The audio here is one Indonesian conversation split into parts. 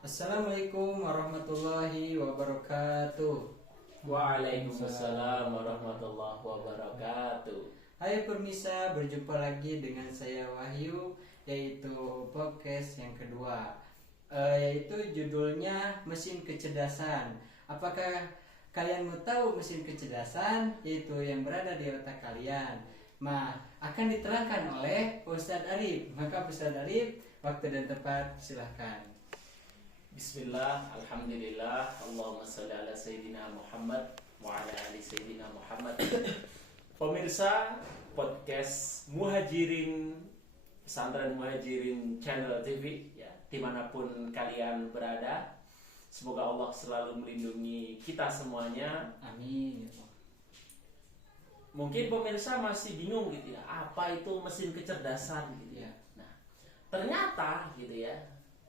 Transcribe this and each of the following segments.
Assalamualaikum warahmatullahi wabarakatuh. Waalaikumsalam warahmatullahi wabarakatuh. Hai permisa, berjumpa lagi dengan saya Wahyu, yaitu podcast yang kedua, yaitu judulnya Mesin Kecerdasan. Apakah kalian mau tahu mesin kecerdasan? Yaitu yang berada di otak kalian. Akan diterangkan oleh Ustadz Arif. Maka Ustadz Arif, waktu dan tempat silahkan. Bismillah, alhamdulillah, Allahumma salli ala Sayyidina Muhammad wa ala ali Sayyidina Muhammad. Pemirsa podcast Muhajirin, Pesantren Muhajirin Channel TV ya, dimanapun kalian berada, semoga Allah selalu melindungi kita semuanya. Amin. Mungkin pemirsa masih bingung gitu ya, apa itu mesin kecerdasan gitu ya. Nah, ternyata gitu ya,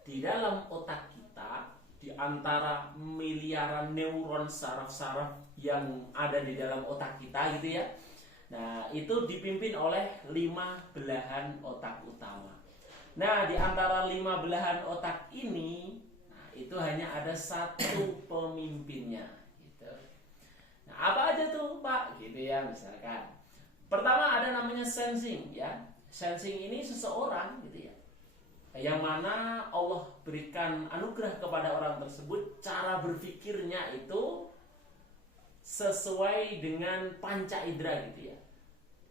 di dalam otak kita, di antara miliaran neuron saraf-saraf yang ada di dalam otak kita gitu ya. Nah, itu dipimpin oleh 5 belahan otak utama. Nah, di antara 5 belahan otak ini, itu hanya ada satu pemimpinnya gitu. Nah, apa aja tuh, Pak? Gitu ya, misalkan. Pertama ada namanya sensing ya. Sensing ini seseorang gitu ya, yang mana Allah berikan anugerah kepada orang tersebut, cara berpikirnya itu sesuai dengan panca indera gitu ya.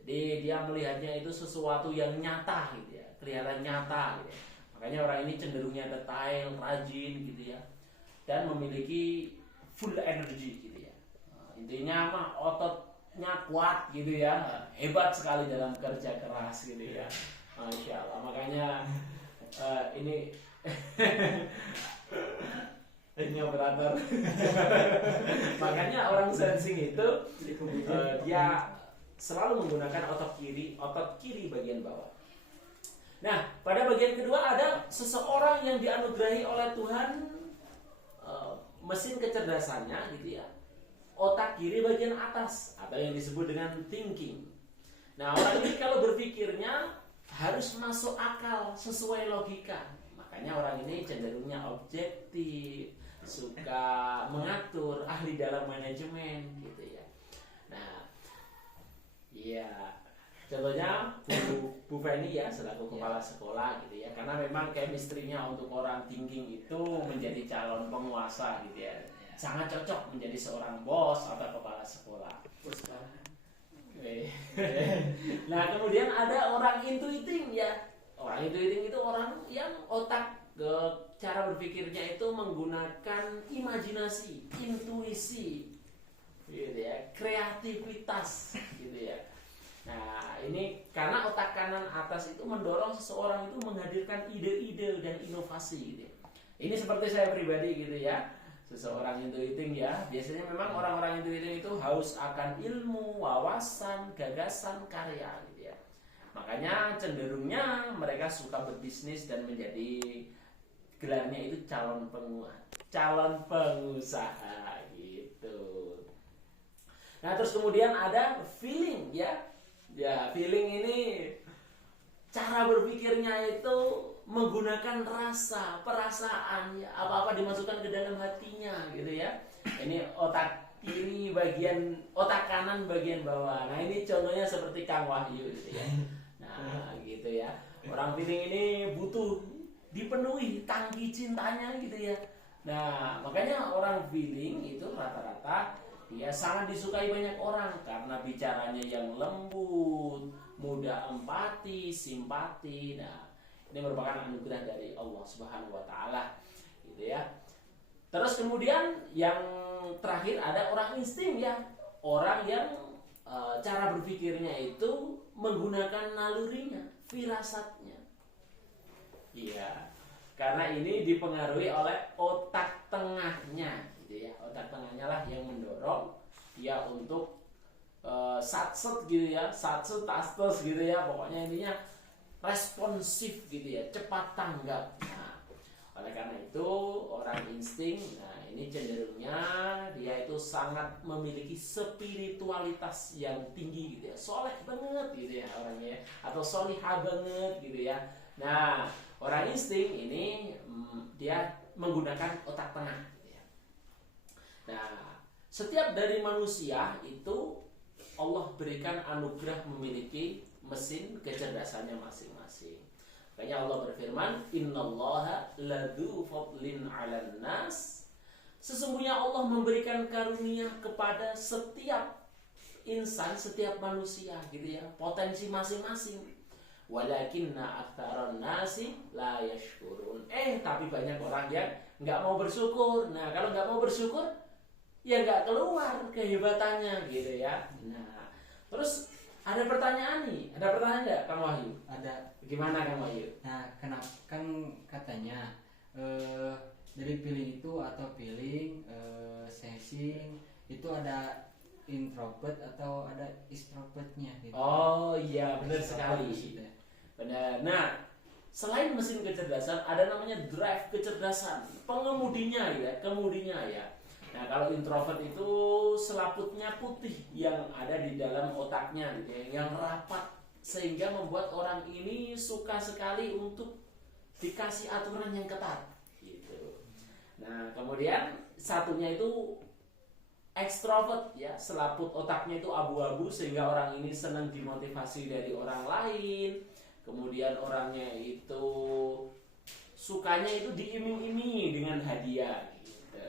Jadi dia melihatnya itu sesuatu yang nyata gitu ya, kelihatan nyata gitu ya. Makanya orang ini cenderungnya detail, rajin gitu ya, dan memiliki full energy gitu ya. Intinya mah ototnya kuat gitu ya, hebat sekali dalam kerja keras gitu ya. Masya Allah. Makanya ini operator. Makanya orang sensing itu dia selalu menggunakan otot kiri bagian bawah. Nah, pada bagian kedua ada seseorang yang dianugerahi oleh Tuhan mesin kecerdasannya gitu ya, otak kiri bagian atas atau yang disebut dengan thinking. Nah, orang ini kalau berpikirnya harus masuk akal sesuai logika. Makanya orang ini cenderungnya objektif, suka mengatur, ahli dalam manajemen gitu ya. Nah, ya contohnya Bu Feni ya, selaku kepala sekolah gitu ya. Karena memang chemistry-nya untuk orang thinking itu menjadi calon penguasa gitu ya. Sangat cocok menjadi seorang bos atau kepala sekolah. Nah, kemudian ada orang intuiting ya. Orang intuiting itu orang yang otak cara berpikirnya itu menggunakan imajinasi, intuisi, gitu ya, kreativitas, gitu ya. Nah, ini karena otak kanan atas itu mendorong seseorang itu menghadirkan ide-ide dan inovasi, gitu ya. Ini seperti saya pribadi gitu ya. Seseorang intuiting ya, biasanya memang orang-orang intuiting itu haus akan ilmu, wawasan, gagasan, karya gitu ya. Makanya cenderungnya mereka suka berbisnis dan menjadi, gelarnya itu calon pengusaha gitu. Nah, terus kemudian ada feeling ya. Ya, feeling ini cara berpikirnya itu menggunakan rasa, perasaan ya, apa-apa dimasukkan ke dalam hatinya gitu ya. Ini otak kiri bagian, otak kanan bagian bawah. Nah, ini contohnya seperti Kang Wahyu gitu ya. Nah, gitu ya. Orang feeling ini butuh dipenuhi tangki cintanya gitu ya. Nah, makanya orang feeling itu rata-rata dia sangat disukai banyak orang karena bicaranya yang lembut, mudah empati, simpati. Nah, ini merupakan anugerah dari Allah Subhanahu wa taala gitu ya. Terus kemudian yang terakhir ada orang insting ya. Orang yang cara berpikirnya itu menggunakan nalurinya, firasatnya. Iya. Karena ini dipengaruhi oleh otak tengahnya gitu ya. Otak tengahnya lah yang mendorong dia untuk satset gitu ya, satset tastes gitu ya. Pokoknya intinya responsif gitu ya, cepat tanggap. Nah, oleh karena itu orang insting, nah ini cenderungnya dia itu sangat memiliki spiritualitas yang tinggi gitu ya, soleh banget gitu ya orangnya, atau solihah banget gitu ya. Nah, orang insting ini dia menggunakan otak tengah. Ya. Nah, setiap dari manusia itu Allah berikan anugerah memiliki mesin kecerdasannya masing-masing. Makanya Allah berfirman, "Innallaha ladzu fadlin 'alan nas." Sesungguhnya Allah memberikan karunia kepada setiap insan, setiap manusia gitu ya, potensi masing-masing. Walakinna aktsaran nasi la yashkurun. Tapi banyak orang yang nggak mau bersyukur. Nah, kalau nggak mau bersyukur, ya nggak keluar kehebatannya gitu ya. Nah, terus ada pertanyaan nih, ada pertanyaan nggak Kang Wahyu? Ada. Gimana Kang Wahyu? Nah, kenapa kan katanya dari feeling itu atau feeling sensing itu ada introvert atau ada extrovertnya gitu. Oh iya, benar sekali. Benar. Nah, selain mesin kecerdasan ada namanya drive kecerdasan, pengemudinya ya, kemudinya ya. Nah, kalau introvert itu selaputnya putih yang ada di dalam otaknya gitu ya, yang rapat sehingga membuat orang ini suka sekali untuk dikasih aturan yang ketat gitu. Nah, kemudian satunya itu ekstrovert ya, selaput otaknya itu abu-abu sehingga orang ini senang dimotivasi dari orang lain. Kemudian orangnya itu sukanya itu diiming-imingi dengan hadiah gitu.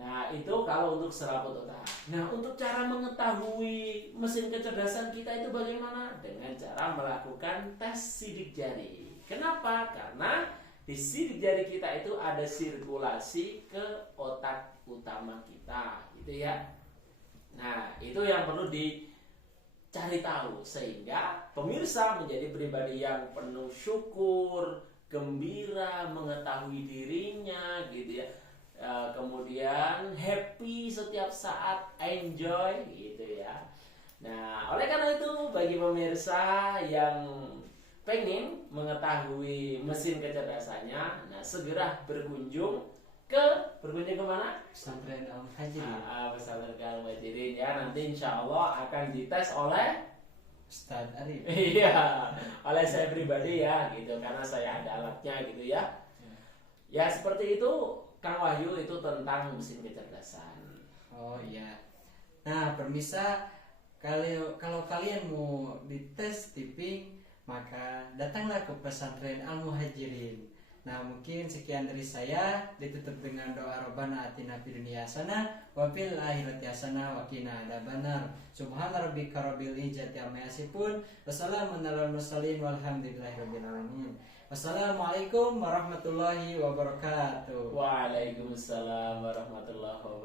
Nah, itu kalau untuk selaput otak. Nah, untuk cara mengetahui mesin kecerdasan kita itu bagaimana? Dengan cara melakukan tes sidik jari. Kenapa? Karena di sidik jari kita itu ada sirkulasi ke otak utama kita, gitu ya. Nah, itu yang perlu dicari tahu sehingga pemirsa menjadi pribadi yang penuh syukur, gembira, mengetahui dirinya, gitu ya. Kemudian happy setiap saat, enjoy, gitu ya. Nah, oleh karena itu bagi pemirsa yang pengen mengetahui mesin kecerdasannya, nah segera berkunjung kemana? Pesantren Al-Muhajirin. Pesantren Al-Muhajirin ya. Nanti insya Allah akan dites oleh Ustaz Arif. Iya, oleh saya pribadi ya, gitu. Karena saya ada alatnya, gitu ya. Ya seperti itu, Kang Wahyu, itu tentang mesin kecerdasan. Oh iya. Nah, permisa, kalau kalian mau dites tipping, maka datanglah ke pesantren Al-Muhajirin. Nah, mungkin sekian dari saya, ditutup dengan doa Rabbana atina fid dunya hasanah wa fil akhirati hasanah wa qina adzabannar. Subhana rabbika rabbil izzati amma yasifun. Wassalamun alal mursalin walhamdulillahirabbil alamin. Wassalamualaikum warahmatullahi wabarakatuh. Waalaikumsalam warahmatullahi wabarakatuh.